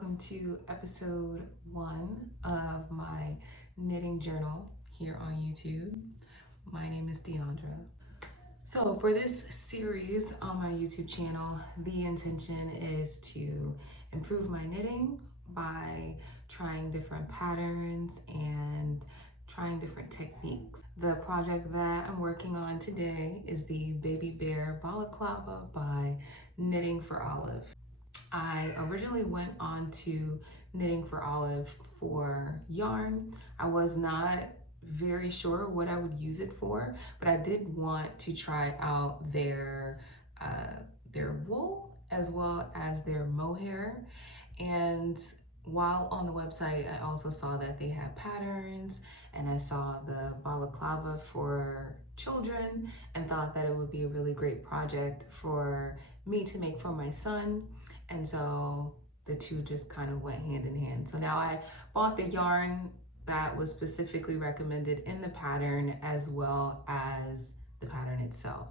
welcome to episode 1 of my knitting journal here on YouTube. My name is Deandra. So for this series on my YouTube channel, the intention is to improve my knitting by trying different patterns and trying different techniques. The project that I'm working on today is the Baby Bear Balaclava by Knitting for Olive. I originally went on to Knitting for Olive for yarn. I was not very sure what I would use it for, but I did want to try out their wool as well as their mohair. And while on the website, I also saw that they had patterns, and I saw the balaclava for children and thought that it would be a really great project for me to make for my son. And so the two just kind of went hand in hand. So now I bought the yarn that was specifically recommended in the pattern as well as the pattern itself.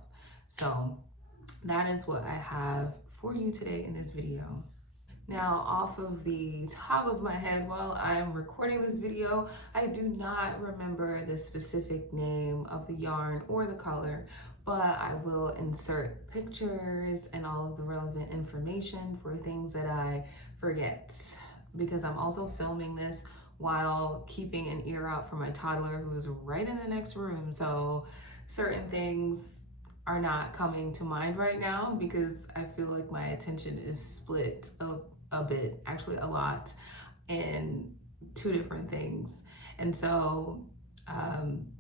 So that is what I have for you today in this video. Now, off of the top of my head while I'm recording this video, I do not remember the specific name of the yarn or the color, but I will insert pictures and all of the relevant information for things that I forget, because I'm also filming this while keeping an ear out for my toddler who's right in the next room. So certain things are not coming to mind right now because I feel like my attention is split a bit, actually a lot, in two different things. And so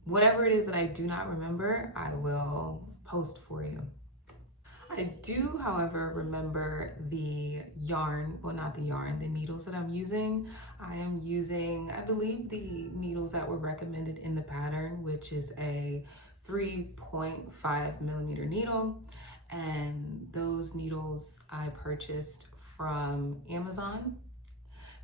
whatever it is that I do not remember, I will post for you. I do, however, remember the yarn, well, not the yarn, the needles that I'm using. I am using, I believe, the needles that were recommended in the pattern, which is a 3.5 millimeter needle. And those needles I purchased from Amazon.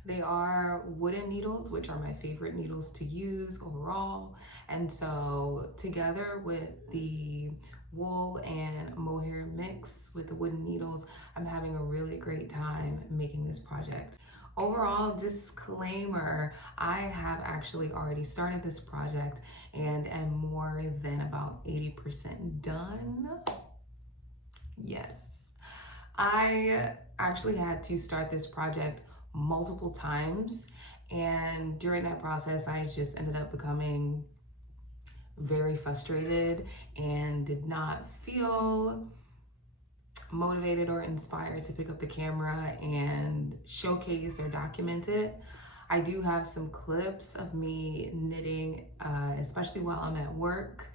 They are wooden needles, which are my favorite needles to use overall. And so together with the wool and mohair mix with the wooden needles, I'm having a really great time making this project. Overall, disclaimer, I have actually already started this project and am more than about 80% done. Yes. I actually had to start this project multiple times, and during that process I just ended up becoming very frustrated and did not feel motivated or inspired to pick up the camera and showcase or document it. I do have some clips of me knitting, especially while I'm at work,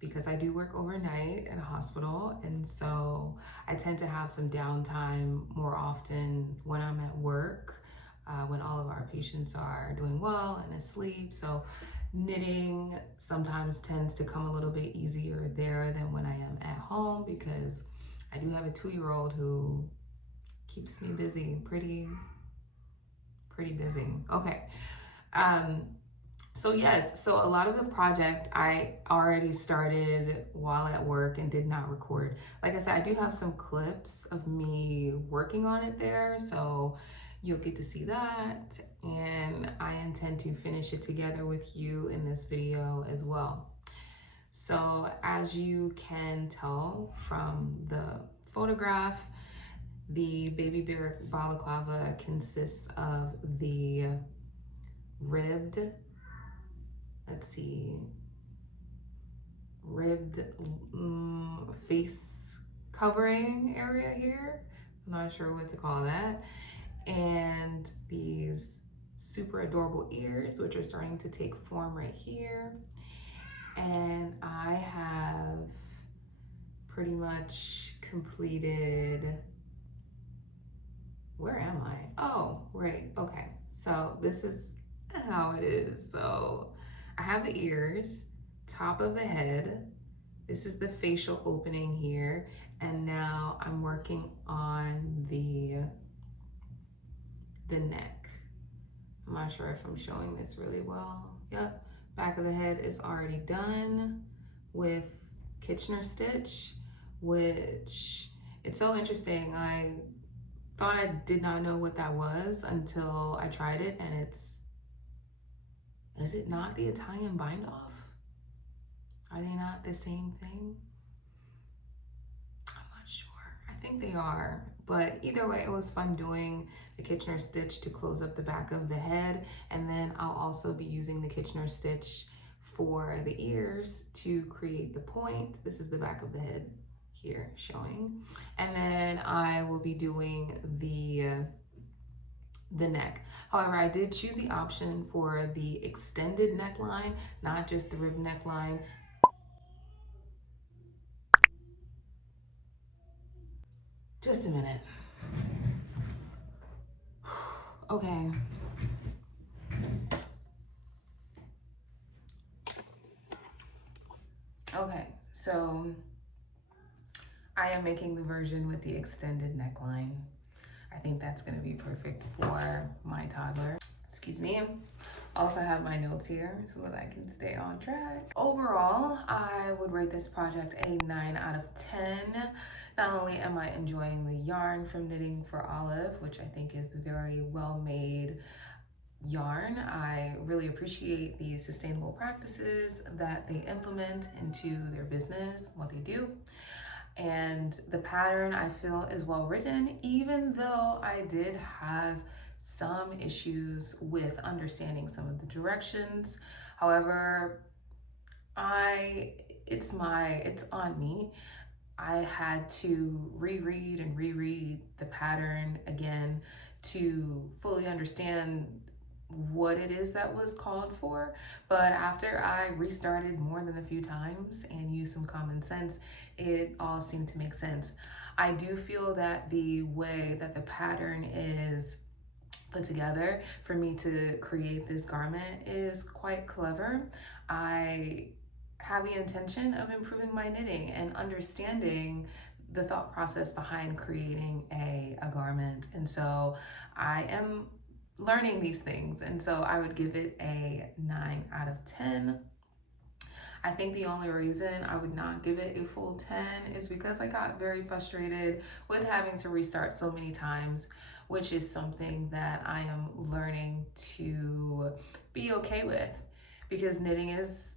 because I do work overnight at a hospital, and so I tend to have some downtime more often when I'm at work, when all of our patients are doing well and asleep. So knitting sometimes tends to come a little bit easier there than when I am at home, because I do have a 2-year-old who keeps me busy, pretty busy. Okay. So yes, so a lot of the project I already started while at work and did not record. Like I said, I do have some clips of me working on it there, so you'll get to see that. And I intend to finish it together with you in this video as well. So as you can tell from the photograph, the Baby Bear Balaclava consists of the ribbed face covering area here. I'm not sure what to call that. And these super adorable ears, which are starting to take form right here. And I have pretty much completed, where am I? Oh, right, okay. So this is how it is. So I have the ears, top of the head. This is the facial opening here. And now I'm working on the neck. I'm not sure if I'm showing this really well. Yep, back of the head is already done with Kitchener stitch, which it's so interesting. I thought I did not know what that was until I tried it, and is it not the Italian bind off? Are they not the same thing? I'm not sure. I think they are. But either way, it was fun doing the Kitchener stitch to close up the back of the head. And then I'll also be using the Kitchener stitch for the ears to create the point. This is the back of the head here showing. And then I will be doing the neck. However, I did choose the option for the extended neckline, not just the rib neckline. Just a minute. Okay. Okay, so I am making the version with the extended neckline. I think that's gonna be perfect for my toddler. Excuse me. Also have my notes here so that I can stay on track. Overall, I would rate this project a 9 out of 10. Not only am I enjoying the yarn from Knitting for Olive, which I think is very well made yarn, I really appreciate the sustainable practices that they implement into their business, what they do. And the pattern I feel is well written, even though I did have some issues with understanding some of the directions. However, it's on me. I had to reread the pattern again to fully understand what it is that was called for. But after I restarted more than a few times and used some common sense, it all seemed to make sense. I do feel that the way that the pattern is put together for me to create this garment is quite clever. I have the intention of improving my knitting and understanding the thought process behind creating a garment. And so I am learning these things. And so I would give it a 9 out of 10. I think the only reason I would not give it a full 10 is because I got very frustrated with having to restart so many times, which is something that I am learning to be okay with, because knitting is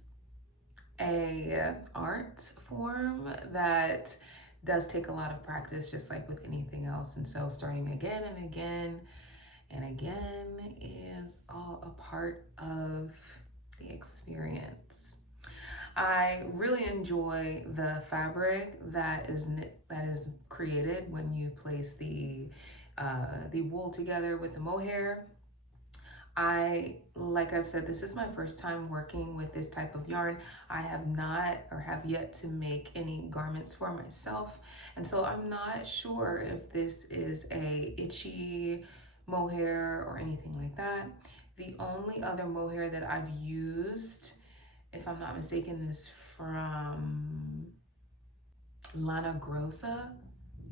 a art form that does take a lot of practice, just like with anything else. And so starting again and again and again is all a part of the experience. I really enjoy the fabric that is created when you place the wool together with the mohair. Like I've said, this is my first time working with this type of yarn. I have not or have yet to make any garments for myself. And so I'm not sure if this is a itchy mohair or anything like that. The only other mohair that I've used, if I'm not mistaken, is from Lana Grossa,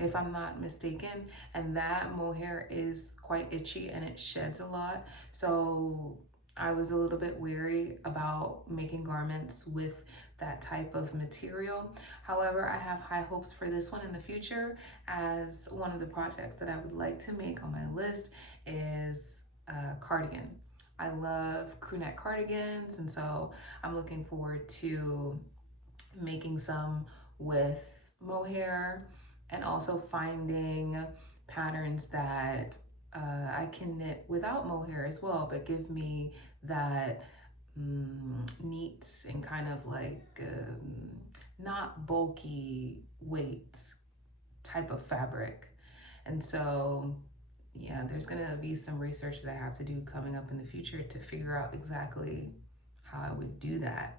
if I'm not mistaken, and that mohair is quite itchy and it sheds a lot. So I was a little bit wary about making garments with that type of material. However, I have high hopes for this one in the future, as one of the projects that I would like to make on my list is a cardigan. I love crew neck cardigans, and so I'm looking forward to making some with mohair and also finding patterns that I can knit without mohair as well, but give me that neat and kind of like not bulky weight type of fabric. And so yeah, there's gonna be some research that I have to do coming up in the future to figure out exactly how I would do that.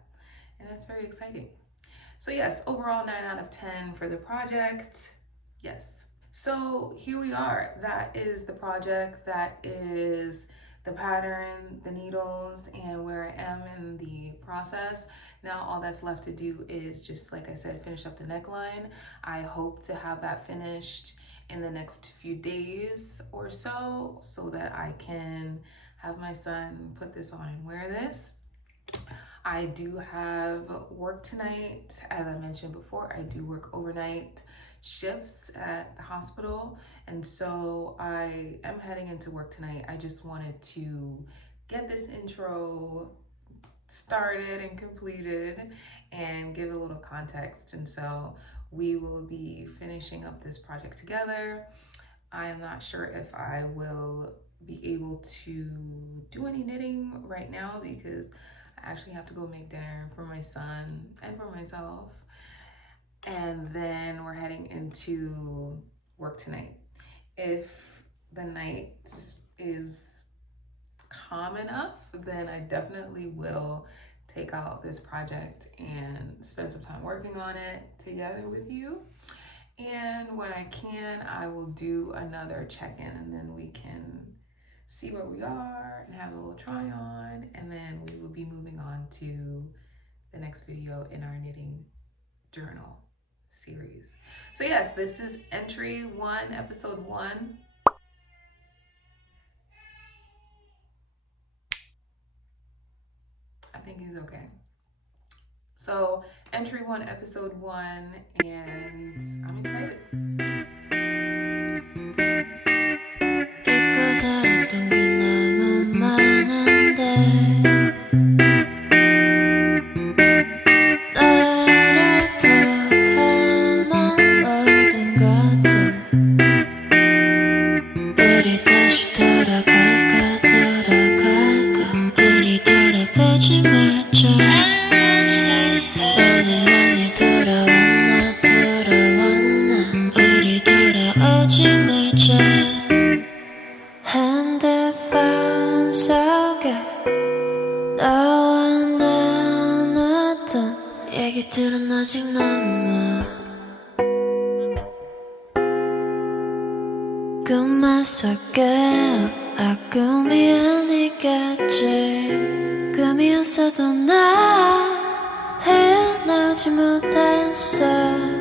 And that's very exciting. So yes, overall 9 out of 10 for the project. Yes. So here we are. That is the project. That is the pattern, the needles, and where I am in the process. Now all that's left to do is just, like I said, finish up the neckline. I hope to have that finished in the next few days or so that I can have my son put this on and wear this. I do have work tonight. As I mentioned before, I do work overnight shifts at the hospital, and so I am heading into work tonight. I just wanted to get this intro started and completed and give a little context. And so we will be finishing up this project together. I am not sure if I will be able to do any knitting right now because I actually have to go make dinner for my son and for myself. And then we're heading into work tonight. If the night is calm enough, then I definitely will take out this project and spend some time working on it together with you. And when I can, I will do another check-in, and then we can see where we are and have a little try on, and then we will be moving on to the next video in our knitting journal series. So yes, this is entry 1, episode 1. I think he's okay. So entry 1, episode 1, and I'm excited. 잊고 살았던 게 너무 많은데 나를 포함한 모든 것들 우리 다시 돌아갈까 우리 돌아보지 말자 너는 많이 돌아왔나 우리 돌아오지 말자 핸드폰 속에 너와 나눴던 얘기들은 아직 남아 꿈에서 깨어 꿈이 아니겠지 꿈이었어도 나 헤어나오지 못했어